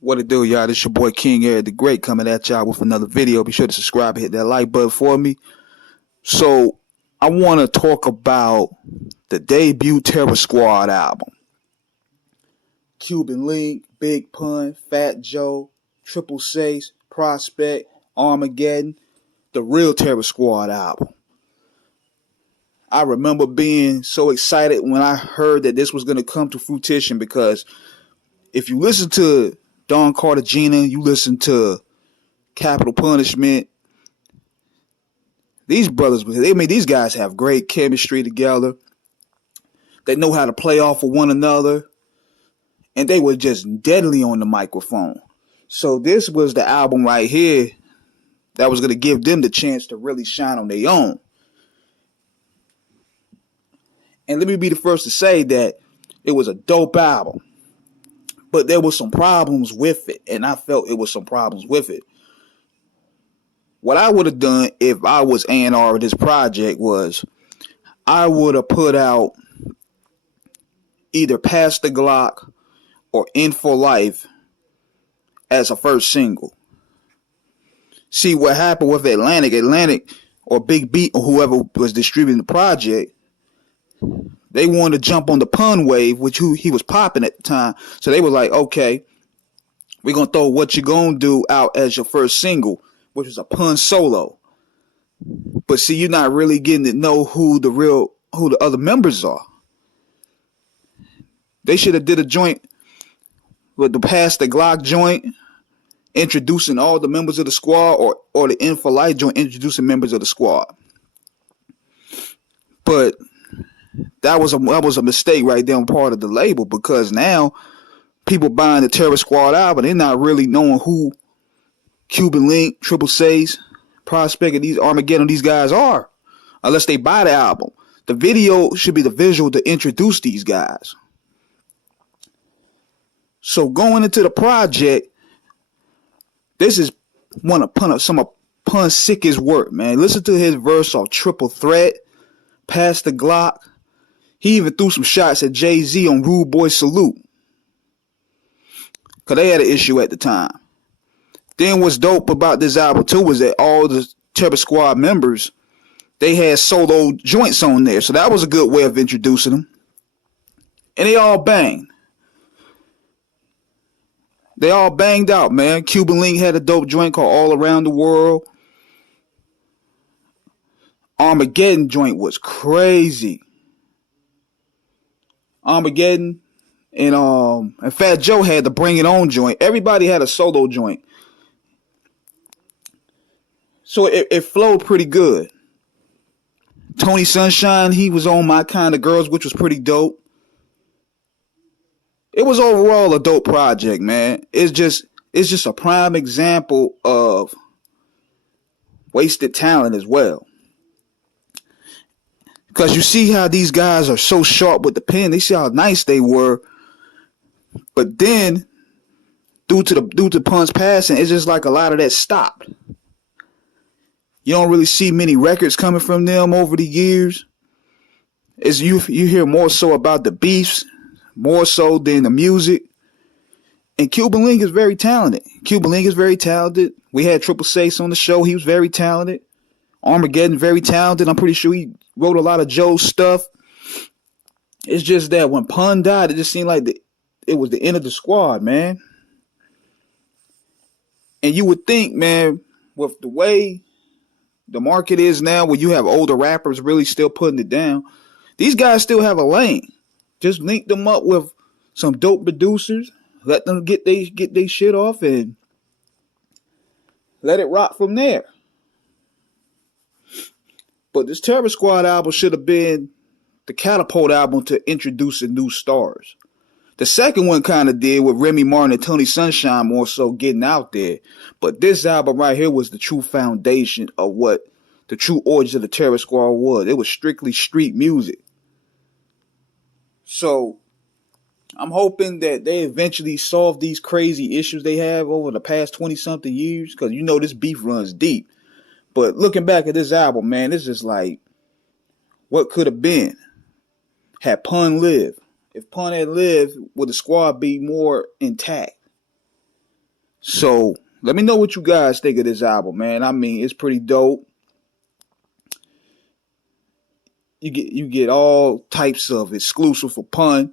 What it do, y'all? This your boy King Eric the Great coming at y'all with another video. Be sure to subscribe and hit that like button for me. So, I want to talk about the debut Terror Squad album. Cuban Link, Big Pun, Fat Joe, Triple Seis, Prospect, Armageddon, the real Terror Squad album. I remember being so excited when I heard that this was going to come to fruition because if you listen to Don Cartagena, you listen to Capital Punishment, these brothers, these guys have great chemistry together. They know how to play off of one another, and they were just deadly on the microphone. So this was the album right here that was going to give them the chance to really shine on their own. And let me be the first to say that it was a dope album, but there were some problems with it, and I felt it was some problems with it. What I would have done if I was A&R of this project was I would have put out either Pass the Glock or In for Life as a first single. See what happened with Atlantic or Big Beat or whoever was distributing the project, they wanted to jump on the pun wave, which he was popping at the time. So they were like, okay, we're going to throw What You Gonna Do out as your first single, which was a pun solo. But see, you're not really getting to know who the other members are. They should have did a joint with the Pass the Glock joint, introducing all the members of the squad, or the In for Life joint, introducing members of the squad. But that was a mistake right there on part of the label, because now people buying the Terror Squad album, they're not really knowing who Cuban Link, Triple Seis, Prospect, and these Armageddon, these guys are, unless they buy the album. The video should be the visual to introduce these guys. So going into the project, this is one of some of Pun's sickest work, man. Listen to his verse on Triple Threat, Pass the Glock. He even threw some shots at Jay-Z on Rude Boy Salute, because they had an issue at the time. Then what's dope about this album too was that all the Terror Squad members, they had solo joints on there. So that was a good way of introducing them. And they all banged. They all banged out, man. Cuban Link had a dope joint called All Around the World. Armageddon joint was crazy. Armageddon and Fat Joe had the Bring It On joint. Everybody had a solo joint. So it flowed pretty good. Tony Sunshine, he was on My Kind of Girls, which was pretty dope. It was overall a dope project, man. It's just a prime example of wasted talent as well. Because you see how these guys are so sharp with the pen. They see how nice they were. But then, due to Pun's passing, it's just like a lot of that stopped. You don't really see many records coming from them over the years. It's you hear more so about the beefs, more so than the music. And Cuban Link is very talented. We had Triple Seis on the show. He was very talented. Armageddon, very talented. I'm pretty sure he wrote a lot of Joe's stuff. It's just that when Pun died, it just seemed like it was the end of the squad, man. And you would think, man, with the way the market is now, where you have older rappers really still putting it down, these guys still have a lane. Just link them up with some dope producers, let them get they shit off, and let it rock from there. But this Terror Squad album should have been the catapult album to introducing new stars. The second one kind of did with Remy Martin and Tony Sunshine more so getting out there. But this album right here was the true foundation of what the true origin of the Terror Squad was. It was strictly street music. So I'm hoping that they eventually solve these crazy issues they have over the past 20-something years, because you know this beef runs deep. But looking back at this album, man, it's just like, what could have been had Pun lived? If Pun had lived, would the squad be more intact? So let me know what you guys think of this album, man. I mean, it's pretty dope. You get all types of exclusive for Pun.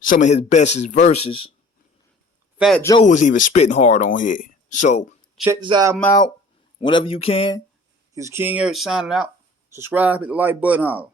Some of his bestest verses. Fat Joe was even spitting hard on here. So check this album out whenever you can. This is King Eric signing out. Subscribe, hit the like button, holla.